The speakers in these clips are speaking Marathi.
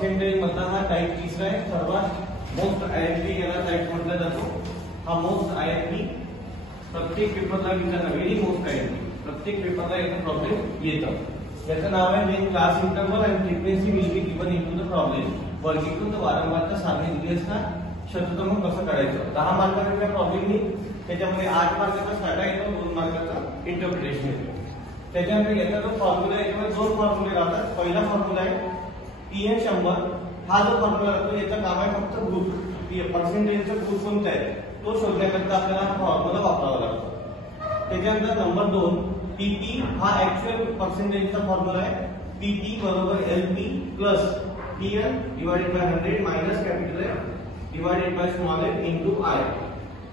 पर्सेंटेज मधला हा टाइप तिसरा आहे, सर्वात मोस्ट आयएमपी याला टाइप म्हटला जातो. हा मोस्ट आयएमपी प्रत्येक पेपरला विचारला, व्हेरी मोस्ट आयएमपी प्रत्येक पेपरला एक प्रॉब्लेम येतं. त्याचं नाव आहे Wien class interval and frequency will be given into the problem. वर्गीकृत वारंवारता सारणी दिली असता शतक्रम कसं काढायचं. 10 मार्काचा प्रॉब्लेम येईल, त्याच्यामध्ये 8 मार्काचा स्टार्ट येतो, 2 मार्काचा इंटरप्रिटेशन येतो. त्याच्यानंतर याचा जो फॉर्म्युला आहे त्यामध्ये 2 फॉर्म्युले राहतात. पहिला फॉर्म्युला आहे पीएन 100. हा जो फॉर्म्युला असतो याचं काम आहे फक्त ग्रुप, पर्सेंटेजचा ग्रुप कोणता आहे तो शोधण्याकरता आपल्याला हा फॉर्म्युला वापरावा लागतो. त्याच्यानंतर नंबर 2 पीपी हा ऍक्च्युअल पर्सेंटेजचा फॉर्म्युला आहे. पीपी बरोबर LP plus PN divided by 100 minus capital F divided by small F into I.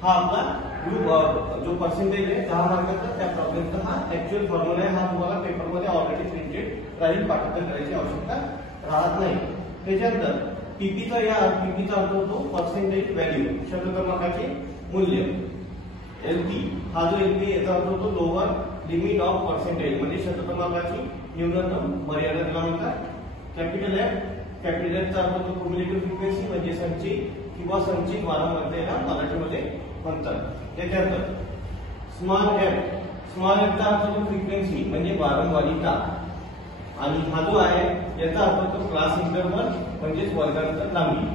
हा आपला ग्रुप जो पर्सेंटेज आहे 10 मार्काचा त्या प्रॉब्लेमचा हा ऍक्च्युअल फॉर्म्युला आहे. हा तुम्हाला पेपरमध्ये ऑलरेडी प्रिंटेड राहील, पाठांतर करायची आवश्यकता राहत नाही. त्याच्यानंतर पीपीचा अर्थ होतो पर्सेंटेज व्हॅल्यू, शतक्रमांकाचे मूल्य. एलपी हा जो एलपी याचा अर्थ होतो लोअर लिमिट ऑफ पर्सेंटेज, म्हणजे शतक्रमांकाची न्यूनतम मर्यादा त्याला म्हणतात. कॅपिटल एफचा अर्थ होतो क्युम्युलेटिव्ह फ्रिक्वेन्सी, म्हणजे संचित किंवा संचित वारंवारतेला मराठीमध्ये म्हणतात. त्याच्यानंतर स्मॉल एफचा अर्थ होतो फ्रिक्वेन्सी, म्हणजे वारंवारिता. आणि हा जो आहे याचा अर्थ होतो क्लास इंटरवल, म्हणजेच वर्गांचा लांबी.